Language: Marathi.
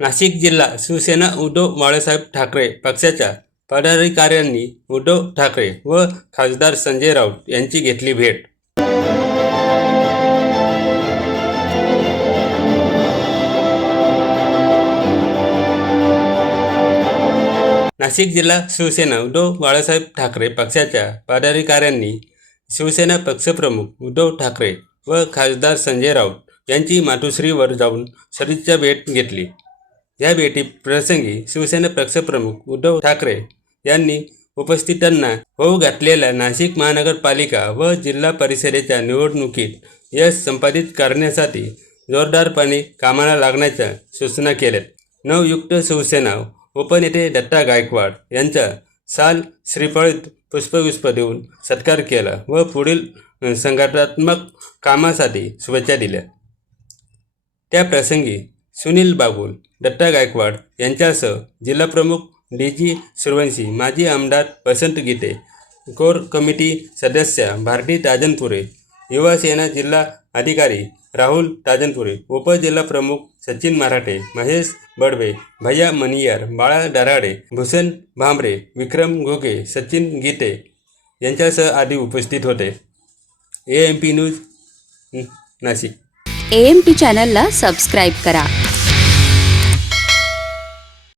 नाशिक जिल्हा शिवसेना उद्धव बाळासाहेब ठाकरे पक्षाच्या पदाधिकाऱ्यांनी उद्धव ठाकरे व खासदार संजय राऊत यांची घेतली भेट. नाशिक जिल्हा शिवसेना उद्धव बाळासाहेब ठाकरे पक्षाच्या पदाधिकाऱ्यांनी शिवसेना पक्षप्रमुख उद्धव ठाकरे व खासदार संजय राऊत यांची मातोश्रीवर जाऊन सदिच्छा भेट घेतली. या भेटी प्रसंगी शिवसेना पक्षप्रमुख उद्धव ठाकरे यांनी उपस्थितांना होऊ घातलेल्या नाशिक महानगरपालिका व जिल्हा परिषदेच्या निवडणुकीत यश संपादित करण्यासाठी जोरदारपणे कामाला लागण्याच्या सूचना केल्यात. नवयुक्त शिवसेना उपनेते दत्ता गायकवाड यांचा साल श्रीफळीत पुष्पविष्प देऊन सत्कार केला व पुढील संघटनात्मक कामासाठी शुभेच्छा दिल्या. त्या प्रसंगी सुनील बागुल दत्ता गायकवाड यांच्यासह जिल्हाप्रमुख डी जी सुरवंशी माजी आमदार वसंत गीते कोर कमिटी सदस्य भारती ताजनपुरे युवासेना जिल्हा अधिकारी राहुल ताजनपुरे उपजिल्हाप्रमुख सचिन मराठे महेश बडवे भैया मनियार बाळा दराडे भूषण भांबरे विक्रम घोगे सचिन गीते यांच्यासह आदी उपस्थित होते. A M P news Nashik. A M P चॅनलला सबस्क्राईब करा.